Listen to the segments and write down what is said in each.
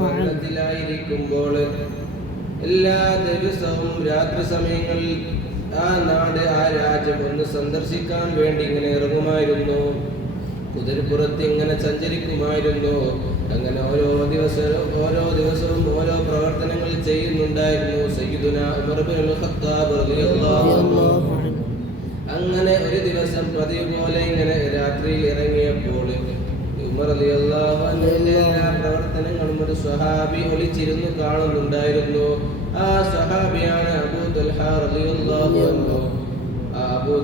വെള്ളത്തിലായിരിക്കുമ്പോൾ എല്ലാ ദിവസവും രാത്രി സമയങ്ങളിൽ ആ നാട് ആ രാജ്യം ഒന്ന് സന്ദർശിക്കാൻ വേണ്ടി ഇങ്ങനെ ഇറങ്ങുമായിരുന്നു. കുതിരപ്പുറത്ത് ഇങ്ങനെ സഞ്ചരിക്കുമായിരുന്നു. അങ്ങനെ ഓരോ ദിവസവും ഓരോ ദിവസവും ഓരോ പ്രവർത്തനങ്ങൾ ചെയ്യുന്നുണ്ടായിരുന്നു സയ്യിദുന ഉമർ ഇബ്നുൽ ഖത്താബ് റളിയല്ലാഹു അൻഹു. അങ്ങനെ ഒരു ദിവസം പതിവ് പോലെ ഇങ്ങനെ രാത്രിയിൽ ഇറങ്ങിയപ്പോൾ ഉമർ എല്ലാ പ്രവർത്തനങ്ങളും ഒരു സ്വഹാബി ഒളിച്ചിരുന്നു കാണുന്നുണ്ടായിരുന്നു. ആ സ്വഹാബിയാണ് അബൂ തൽഹ റളിയല്ലാഹു അൻഹു. ആ അബൂ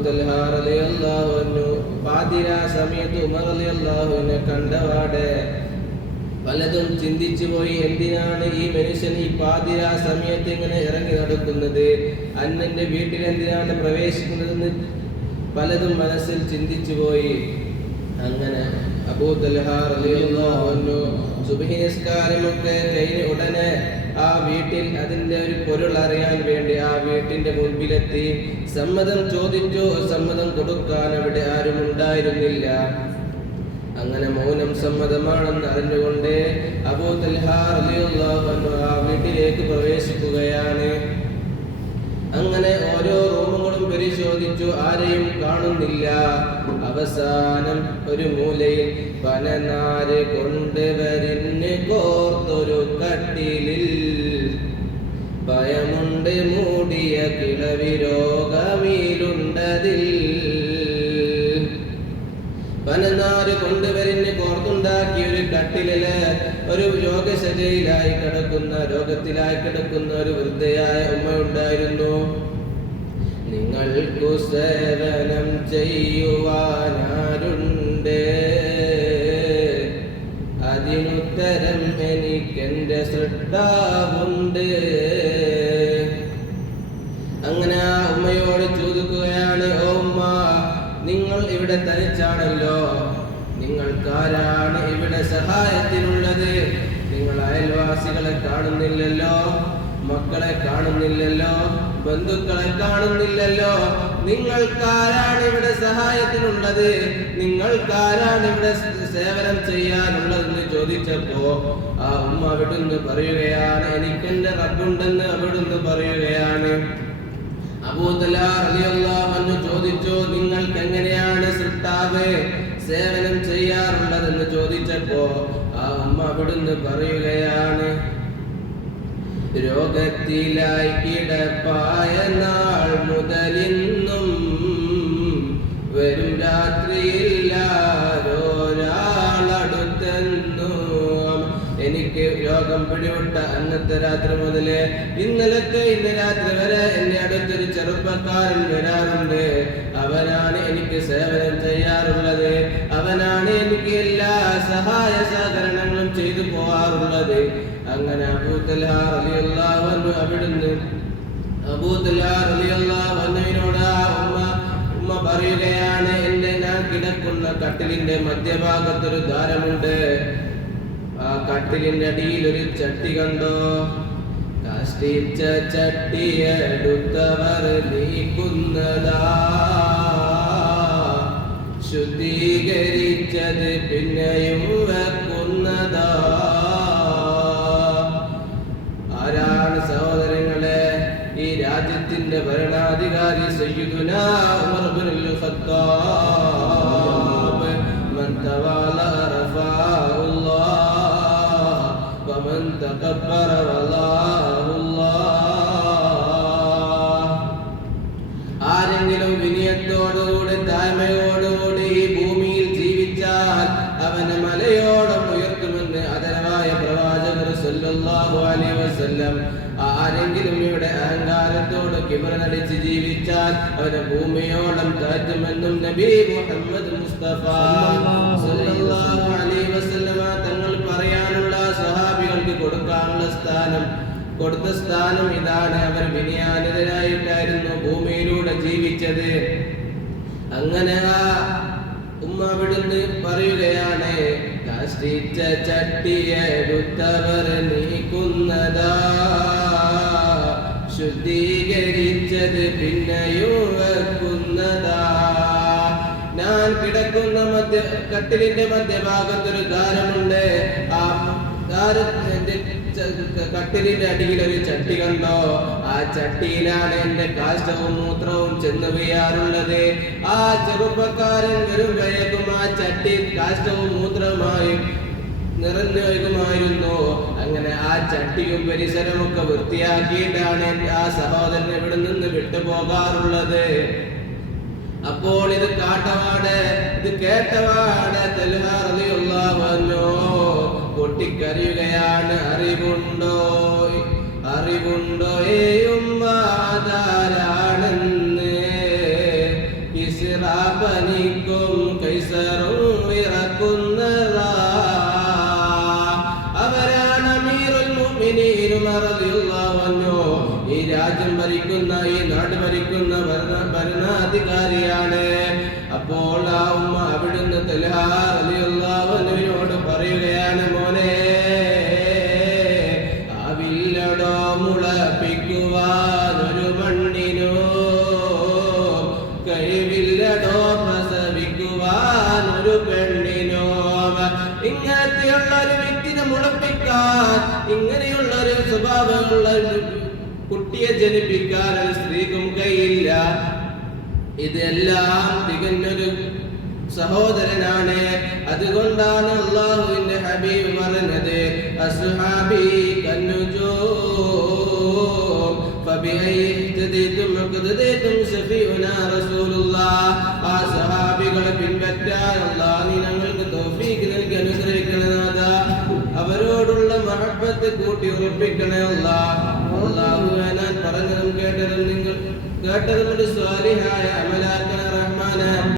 റളിയല്ലാഹു അൻഹു പാതിരാ സമയത്ത് ഉമർ റളിയല്ലാഹുവിനെ കണ്ടവാടെ. പലതും ചിന്തിച്ചു പോയി എന്തിനാണ് ഈ മനുഷ്യൻ ഈ പാതിര സമയത്ത് ഇങ്ങനെ ഇറങ്ങി നടക്കുന്നത്? അന്നന്റെ വീട്ടിൽ എന്തിനാണ് പ്രവേശിക്കുന്നതെന്ന് പലതും മനസ്സിൽ ചിന്തിച്ചു പോയി. അങ്ങനെ സുബ്ഹി കഴിഞ്ഞ് ഉടനെ ആ വീട്ടിൽ അതിന്റെ ഒരു പൊരുൾ അറിയാൻ വേണ്ടി ആ വീട്ടിന്റെ മുൻപിലെത്തി. സമ്മതം ചോദിച്ചു സമ്മതം കൊടുക്കാൻ അവിടെ ആരും ഉണ്ടായിരുന്നില്ല. അങ്ങനെ മൗനം സമ്മതമാണെന്ന് അറിഞ്ഞുകൊണ്ട് അബൂ തൽഹ റളിയല്ലാഹു അൻഹു ആ വീട്ടിലേക്ക് പ്രവേശിക്കുകയാണ് അങ്ങനെ ഓരോ റൂമുകളും പരിശോധിച്ചു ആരെയും കാണുന്നില്ല. അവസാനം ഒരു മൂലയിൽ പനനാര് കൊണ്ടുവരിന് കോർത്തൊരു കട്ടിലിൽ ഭയമുണ്ട് മൂടിയ കിളവി രോഗമീലുണ്ടതിൽ പനനാര് കൊണ്ടുവരിന് കോർത്തുണ്ടാക്കിയ ഒരു കട്ടിലിൽ ഒരു രോഗശജയിലായി കിടക്കുന്ന രോഗത്തിലായി കിടക്കുന്ന ഒരു വൃദ്ധയായ ഉമ്മ ഉണ്ടായിരുന്നു നിങ്ങൾക്കു സേവനം ചെയ്യുവാനാരുണ്ട്. അതിനുത്തരം എനിക്കെന്റെ ശ്രദ്ധാവുണ്ട്. അങ്ങനെ ആ ഉമ്മയോട് ചോദിക്കുകയാണ് ഓ ഉമ്മ നിങ്ങൾ ഇവിടെ തനിച്ചാണല്ലോ. നിങ്ങൾക്കാരാണ് ഇവിടെ സഹായത്തിനുള്ളത്. നിങ്ങൾ അയൽവാസികളെ കാണുന്നില്ലല്ലോ മക്കളെ കാണുന്നില്ലല്ലോ. ബന്ധുക്കളെ കാണുന്നില്ലല്ലോ. നിങ്ങൾക്കാരാണ് ഇവിടെ സഹായത്തിനുള്ളത്? നിങ്ങൾക്കാരാണ് ഇവിടെ സേവനം ചെയ്യാനുള്ളതെന്ന് ചോദിച്ചപ്പോ ആ ഉമ്മ അവിടുന്ന് പറയുകയാണ് എനിക്കെന്റെ റബ്ബുണ്ടെന്ന് അവിടുന്ന് പറയുകയാണ്. അബൂതലാഹു ചോദിച്ചു നിങ്ങൾക്ക് എങ്ങനെയാണ് സൃഷ്ടാവ് സേവനം ചെയ്യാറുള്ളതെന്ന് ചോദിച്ചപ്പോ ആ ഉമ്മ അവിടുന്ന് പറയുകയാണ് രോഗത്തിലായി കിടപ്പായ നാൾ മുതലിന്നും വരും രാത്രിയിൽ ആരോരാളടുത്തെന്നു. എനിക്ക് രോഗം പിടിവിട്ട അന്നത്തെ രാത്രി മുതൽ ഇന്നലത്തെ ഇന്ന് രാത്രി വരെ എന്റെ അടുത്തൊരു ചെറുപ്പക്കാരൻ വരാറുണ്ട്. അവനാണ് എനിക്ക് സേവനം ചെയ്യാറുള്ളത്. അവനാണ് എനിക്ക് എല്ലാ സഹായ സഹകരണങ്ങളും ചെയ്തു പോവാറുള്ളത്. അങ്ങനെ അബൂത്തലാഹു അവിടുന്ന് അബൂത്തലാഹുവിനോട് ആ ഉമ്മ ഉമ്മ പറയുകയാണ് എന്റെ ഞാൻ കിടക്കുന്ന കട്ടിലിന്റെ മധ്യഭാഗത്തൊരു ദ്വാരമുണ്ട്. ആ കട്ടിലിന്റെ അടിയിൽ ഒരു ചട്ടി കണ്ടോ? കാഷ്ടിച്ച ചട്ടിയെടുത്തവർ നീക്കുന്നതാ. ശുദ്ധീകരിച്ചത് പിന്നെയും ഭരണാധികാരി സയ്യിദുന ഉമർ ഇബ്നുൽ ഖത്താബ് മൻ തവാല റഫഅഹു അല്ലാഹ് വമൻ ആരെങ്കിലും ഇവിടെ അഹങ്കാരത്തോട് കിമറടിച്ച് ജീവിച്ചാൽ അവരെ ഭൂമിയോളം താറ്റുമെന്നും നബി മുഹമ്മദ് മുസ്തഫ. തങ്ങൾ പറയാനുള്ള സഹാബികൾക്ക് കൊടുക്കാനുള്ള സ്ഥാനം കൊടുത്ത സ്ഥാനം ഇതാണ് അവർ വിനിയാനിതരായിട്ടായിരുന്നു ഭൂമിയിലൂടെ ജീവിച്ചത്. അങ്ങനെ ആ ഉമ്മ അവിടുന്ന് പറയുകയാണ് കാഷ്ടിച്ച ചട്ടിയെടുത്തവർ നീക്കുന്നതാ. ശുദ്ധീകരിച്ചത് പിന്നെയോ വെക്കുന്നതാ ഞാൻ കിടക്കുന്ന മധ്യ കട്ടിലിന്റെ മധ്യഭാഗത്തൊരു ദ്വാരമുണ്ട്. ആ ദാര കട്ടിലിന്റെ അടിയിൽ ഒരു ചട്ടി കണ്ടോ? ആ ചട്ടിയിലാണ് എന്റെ കാഷ്ടവും മൂത്രവും ചെന്ന് വീയാറുള്ളത് ആ ചെറുപ്പക്കാരൻ വരുമ്പോഴേക്കും ചട്ടി കാഷ്ടവും മൂത്രവുമായി നിറഞ്ഞു ഒഴുകുമായിരുന്നു അങ്ങനെ ആ ചട്ടിയും പരിസരമൊക്കെ വൃത്തിയാക്കിയിട്ടാണ് ആ സഹോദരൻ ഇവിടെ നിന്ന് വിട്ടുപോകാറുള്ളത്. അപ്പോൾ ഇത് കാട്ടവാട് ഇത് കേട്ടവാട് തെലുഹാറിയുള്ളവനോ പൊട്ടിക്കറിയുകയാണ് അറിവുണ്ടോ? അറിവുണ്ടോ ഏയും രാജ്യം ഭരിക്കുന്ന ഈ നാട് ഭരിക്കുന്ന ഭരണ ഭരണാധികാരിയാണ്. അപ്പോൾ ആ ഉമ്മ അവിടുന്ന് തെലാറിയുള്ളവനോട് പറയുകയാണ് മോനെ ആവില്ലടോ മുളപ്പിക്കുവാൻ ഒരു മണ്ണിനോ കഴിവില്ലടോ പ്രസവിക്കുവാൻ ഒരു പെണ്ണിനോ ഇങ്ങനത്തെയുള്ള ഒരു വ്യക്തിനെ മുളപ്പിക്കാൻ ഇങ്ങനെയുള്ള ഒരു സ്വഭാവമുള്ള കുട്ടിയെ ജനിപ്പിക്കാൻ ഒരു സ്ത്രീക്കും കൈയില്ല ഇതെല്ലാം തികഞ്ഞൊരു സഹോദരനാണ്. അതുകൊണ്ടാണ് അള്ളാഹുവിന്റെ ഹബീബ് പറഞ്ഞത് അവരോടുള്ള മഹബത്ത് കൂട്ടി ഉറപ്പിക്കണേ അള്ളാഹ്. പറഞ്ഞതും കേട്ടതും നിങ്ങൾ കേട്ടതും സ്വാലിഹായ അമലാക്കന റഹ്മാന